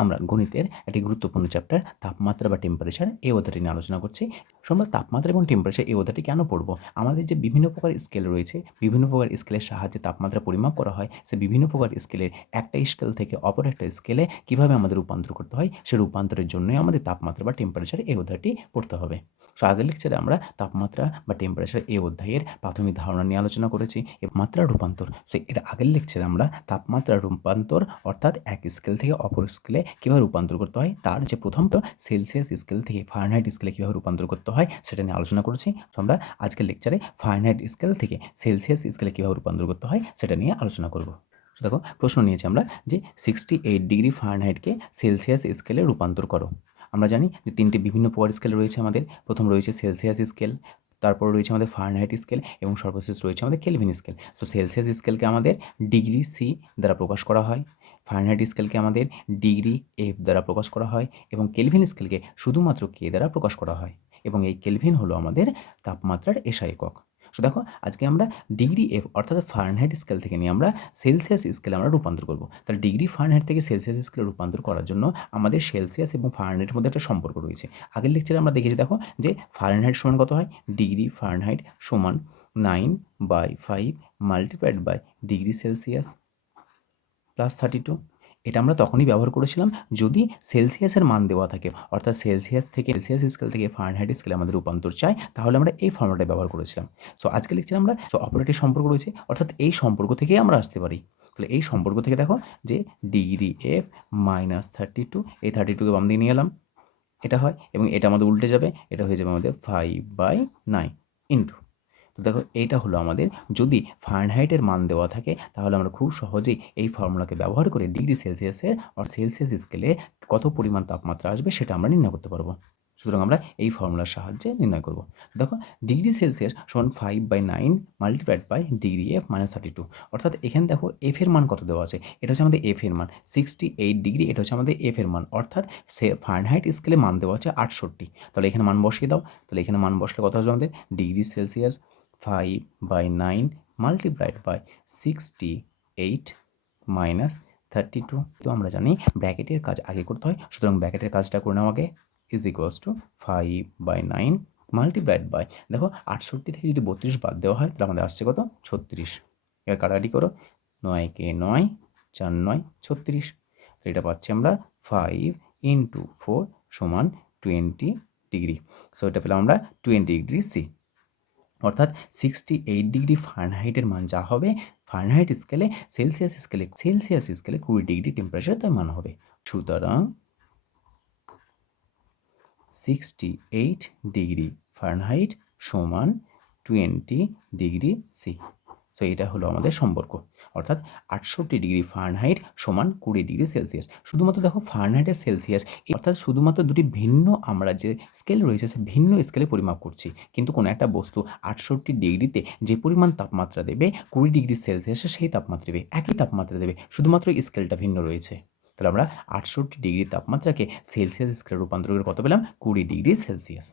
আমরা গণিতের একটি গুরুত্বপূর্ণ চ্যাপ্টার তাপমাত্রা বা টেম্পারেচার এই অধ্যায়টি নিয়ে আলোচনা করছি। সোমবার তাপমাত্রা এবং টেম্পারেচার এই অধ্যায়টি কেন পড়ব? আমাদের যে বিভিন্ন প্রকার স্কেল রয়েছে, বিভিন্ন প্রকার স্কেলের সাহায্যে তাপমাত্রা পরিমাপ করা হয়, সে বিভিন্ন প্রকার স্কেলের একটা স্কেল থেকে অপর একটা স্কেলে কীভাবে আমাদের রূপান্তর করতে হয়, সে রূপান্তরের জন্যই আমাদের তাপমাত্রা বা টেম্পারেচার এই অধ্যায়টি পড়তে হবে। সো আগের লেকচারে আমরা তাপমাত্রা বা টেম্পারেচার এই অধ্যায়ের প্রাথমিক ধারণা নিয়ে আলোচনা করেছি এবং মাত্রা রূপান্তর। সে এর আগের লেকচারে আমরা তাপমাত্রা রূপান্তর অর্থাৎ এক স্কেল থেকে অপর স্কেলে কীভাবে রূপান্তর করতে হয়, তার যে প্রথম সেলসিয়াস স্কেল থেকে ফারেনহাইট স্কেলে কীভাবে রূপান্তর করতে হয়, সেটা নিয়ে আলোচনা করেছি। তো আমরা আজকের লেকচারে ফারেনহাইট স্কেল থেকে সেলসিয়াস স্কেলে কীভাবে রূপান্তর করতে হয়, সেটা নিয়ে আলোচনা করব। দেখো, প্রশ্ন নিয়েছি আমরা যে সিক্সটি এইট ডিগ্রি ফারেনহাইটকে সেলসিয়াস স্কেলে রূপান্তর করো। আমরা জানি যে তিনটি বিভিন্ন প্রকার স্কেল রয়েছে আমাদের। প্রথম রয়েছে সেলসিয়াস স্কেল তারপর রয়েছে আমাদের ফারেনহাইট স্কেল এবং সর্বশেষ রয়েছে আমাদের কেলভিন স্কেল সো সেলসিয়াস স্কেলকে আমাদের ডিগ্রি সি দ্বারা প্রকাশ করা হয় ফারেনহাইট স্কেলকে আমাদের ডিগ্রি এফ দ্বারা প্রকাশ করা হয় এবং কেলভিন স্কেলকে শুধুমাত্র কে দ্বারা প্রকাশ করা হয় এবং এই কেলভিন হলো আমাদের তাপমাত্রার এসআই একক। সো দেখো, আজকে আমরা ডিগ্রি এফ অর্থাৎ ফারেনহাইট স্কেল থেকে নিয়ে আমরা সেলসিয়াস স্কেলে আমরা রূপান্তর করব। তাহলে ডিগ্রি ফারেনহাইট থেকে সেলসিয়াস স্কেলে রূপান্তর করার জন্য আমাদের সেলসিয়াস এবং ফারেনহাইটের মধ্যে একটা সম্পর্ক রয়েছে। আগের লেকচারে আমরা দেখেছি দেখো যে ফারেনহাইট সমান কত হয়? ডিগ্রি ফারেনহাইট সমান nine by five multiplied by degree Celsius plus thirty two এটা আমরা তখনই ব্যবহার করেছিলাম যদি সেলসিয়াসের মান দেওয়া থাকে। অর্থাৎ সেলসিয়াস থেকে সেলসিয়াস স্কেল থেকে ফারেনহাইট স্কেলে আমাদের রূপান্তর চাই, তাহলে আমরা এই ফর্মুলাটা ব্যবহার করেছিলাম। সো আজকে লেকচারে আমরা সো অপারেটিভ সম্পর্ক রয়েছে, অর্থাৎ এই সম্পর্ক থেকেই আমরা আসতে পারি। তাহলে এই সম্পর্ক থেকে দেখো যে degree F minus thirty two এই থার্টি টুকে বাম দিয়ে নিয়ে এলাম। এটা হয় এবং এটা আমাদের উল্টে যাবে, এটা হয়ে যাবে আমাদের ফাইভ বাই নাইন ইন্টু তো দেখো, এইটা হলো আমাদের যদি ফারেনহাইটের মান দেওয়া থাকে, তাহলে আমরা খুব সহজেই এই ফর্মুলাকে ব্যবহার করে ডিগ্রি সেলসিয়াসের আর সেলসিয়াস স্কেলে কত পরিমাণ তাপমাত্রা আসবে সেটা আমরা নির্ণয় করতে পারব। সুতরাং আমরা এই ফর্মুলার সাহায্যে নির্ণয় করব। দেখো, ডিগ্রি সেলসিয়াস সমান five by nine multiplied by degree F minus thirty two অর্থাৎ এখানে দেখো এফ এর মান কত দেওয়া আছে? এটা হচ্ছে আমাদের এফ এর মান। সিক্সটি এইট ডিগ্রি এটা হচ্ছে আমাদের এফ এর মান। অর্থাৎ সে ফারেনহাইট স্কেলে মান দেওয়া আছে আটষট্টি। তাহলে এখানে মান বসিয়ে দাও। তাহলে এখানে মান বসলে কত আসবে আমাদের? Degree Celsius five by nine multiplied by sixty eight minus thirty two তো আমরা জানি ব্র্যাকেটের কাজ আগে করতে হয়, সুতরাং ব্র্যাকেটের কাজটা করে নেওয়া আগে। Is equals to five by nine multiplied by দেখো আটষট্টি থেকে যদি বত্রিশ বাদ দেওয়া হয়, তাহলে আমাদের আসছে কত? ছত্রিশ। এবার কাটাকাটি করো। নয় কে নয়, চার নয়, ছত্রিশ। তো এটা পাচ্ছি আমরা ফাইভ ইন্টু ফোর সমান টোয়েন্টি ডিগ্রি সো এটা পেলাম আমরা টোয়েন্টি ডিগ্রি সি অর্থাৎ সিক্সটি এইট ডিগ্রি ফারেনহাইটের মান যা হবে ফারেনহাইট স্কেলে সেলসিয়াস স্কেলে সেলসিয়াস স্কেলে কুড়ি ডিগ্রি টেম্পারেচার তার মান হবে। সুতরাং সিক্সটি এইট ডিগ্রি ফারেনহাইট সমান টোয়েন্টি ডিগ্রি সি সো এটা হলো আমাদের সম্পর্ক। অর্থাৎ আটষট্টি ডিগ্রি ফারেনহাইট সমান কুড়ি ডিগ্রি সেলসিয়াস। শুধুমাত্র দেখো ফারেনহাইটের সেলসিয়াস অর্থাৎ শুধুমাত্র দুটি ভিন্ন আমরা যে স্কেল রয়েছে সে ভিন্ন স্কেলে পরিমাপ করছি। কিন্তু কোনো একটা বস্তু আটষট্টি ডিগ্রিতে যে পরিমাণ তাপমাত্রা দেবে, কুড়ি ডিগ্রি সেলসিয়াসে সেই তাপমাত্রা দেবে, একই তাপমাত্রা দেবে, শুধুমাত্র স্কেলটা ভিন্ন রয়েছে। তাহলে আমরা আটষট্টি ডিগ্রি তাপমাত্রাকে সেলসিয়াস স্কেলে রূপান্তর করে কত পেলাম? কুড়ি ডিগ্রি সেলসিয়াস।